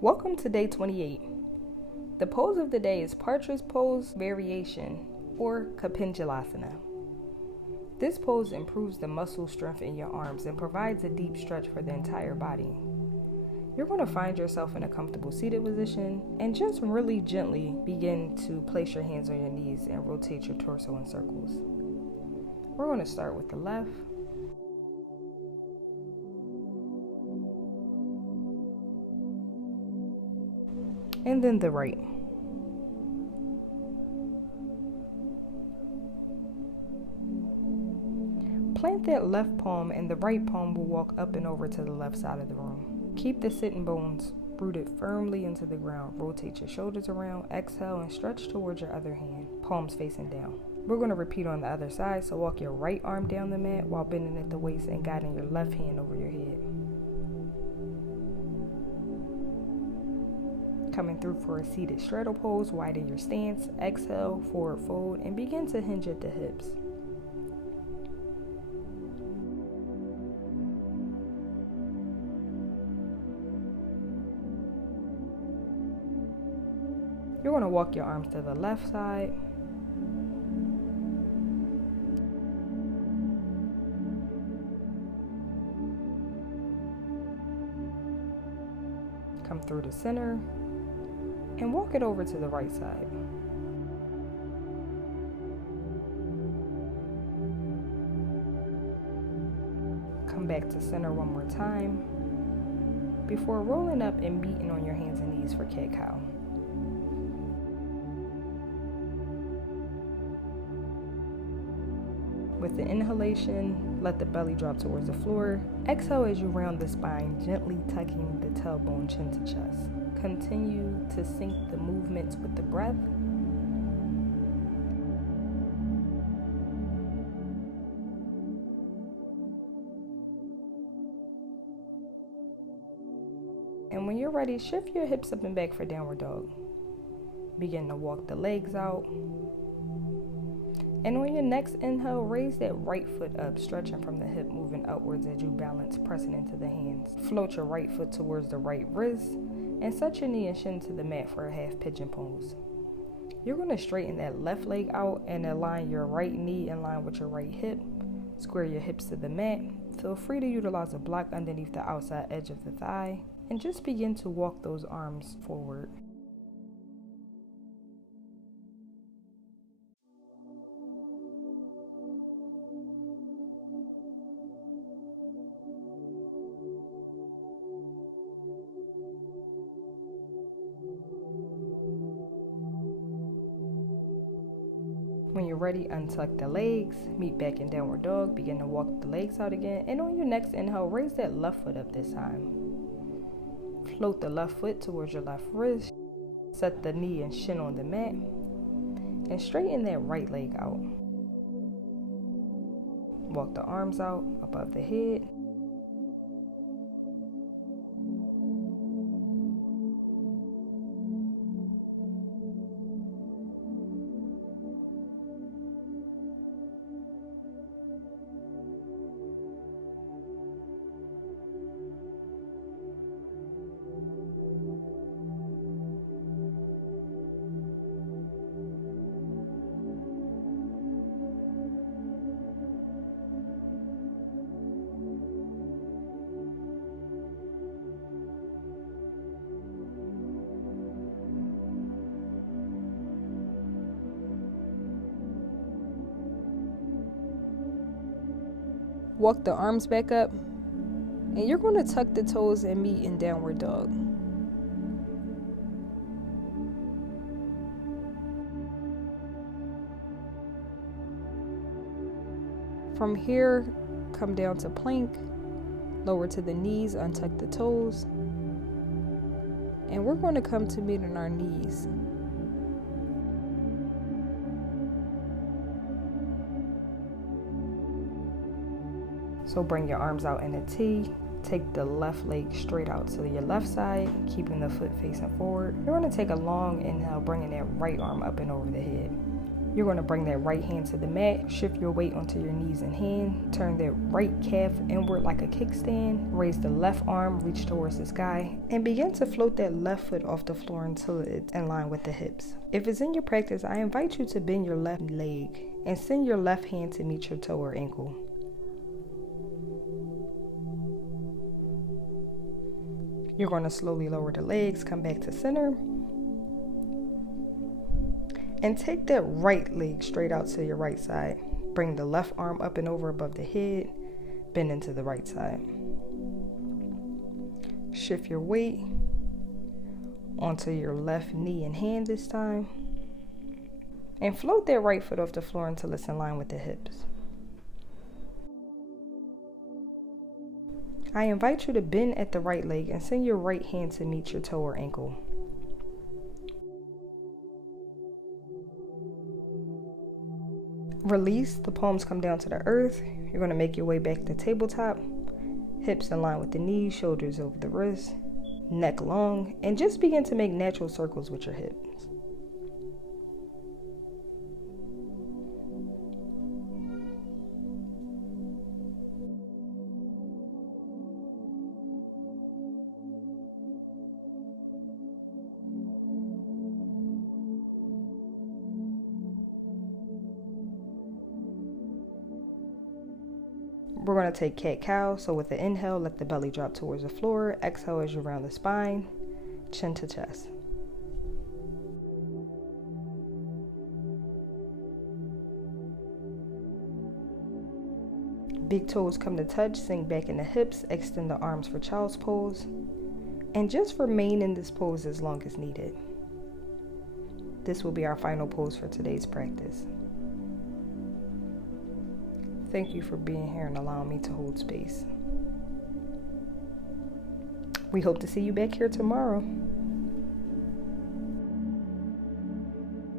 Welcome to day 28. The pose of the day is Partridge Pose Variation, or Kapinjalasana. This pose improves the muscle strength in your arms and provides a deep stretch for the entire body. You're going to find yourself in a comfortable seated position and just really gently begin to place your hands on your knees and rotate your torso in circles. We're going to start with the left. And then the right. Plant that left palm and the right palm will walk up and over to the left side of the room. Keep the sitting bones rooted firmly into the ground. Rotate your shoulders around, exhale, and stretch towards your other hand, palms facing down. We're going to repeat on the other side, so walk your right arm down the mat while bending at the waist and guiding your left hand over your head. Coming through for a seated straddle pose, widen your stance, exhale, forward fold, and begin to hinge at the hips. You're going to walk your arms to the left side. Come through the center. And walk it over to the right side. Come back to center one more time before rolling up and beating on your hands and knees for cat-cow. With the inhalation, let the belly drop towards the floor. Exhale as you round the spine, gently tucking the tailbone chin to chest. Continue to sync the movements with the breath. And when you're ready, shift your hips up and back for downward dog. Begin to walk the legs out. And on your next inhale, raise that right foot up, stretching from the hip, moving upwards as you balance, pressing into the hands. Float your right foot towards the right wrist and set your knee and shin to the mat for a half pigeon pose. You're going to straighten that left leg out and align your right knee in line with your right hip. Square your hips to the mat. Feel free to utilize a block underneath the outside edge of the thigh and just begin to walk those arms forward. When you're ready, untuck the legs, meet back in downward dog, begin to walk the legs out again, and on your next inhale, raise that left foot up this time. Float the left foot towards your left wrist, set the knee and shin on the mat, and straighten that right leg out. Walk the arms out above the head. Walk the arms back up, and you're going to tuck the toes and meet in downward dog. From here, come down to plank, lower to the knees, untuck the toes, and we're going to come to meet on our knees. So bring your arms out in a T. Take the left leg straight out to your left side, keeping the foot facing forward. You're going to take a long inhale, bringing that right arm up and over the head. You're going to bring that right hand to the mat, shift your weight onto your knees and hand, turn that right calf inward like a kickstand, raise the left arm, reach towards the sky, and begin to float that left foot off the floor until it's in line with the hips. If it's in your practice, I invite you to bend your left leg and send your left hand to meet your toe or ankle. You're going to slowly lower the legs, come back to center, and take that right leg straight out to your right side. Bring the left arm up and over above the head, bend into the right side. Shift your weight onto your left knee and hand this time, and float that right foot off the floor until it's in line with the hips. I invite you to bend at the right leg and send your right hand to meet your toe or ankle. Release, the palms come down to the earth. You're going to make your way back to tabletop. Hips in line with the knees, shoulders over the wrists, neck long, and just begin to make natural circles with your hips. We're going to take cat-cow, so with the inhale, let the belly drop towards the floor. Exhale as you round the spine, chin to chest. Big toes come to touch, sink back in the hips, extend the arms for child's pose, and just remain in this pose as long as needed. This will be our final pose for today's practice. Thank you for being here and allowing me to hold space. We hope to see you back here tomorrow.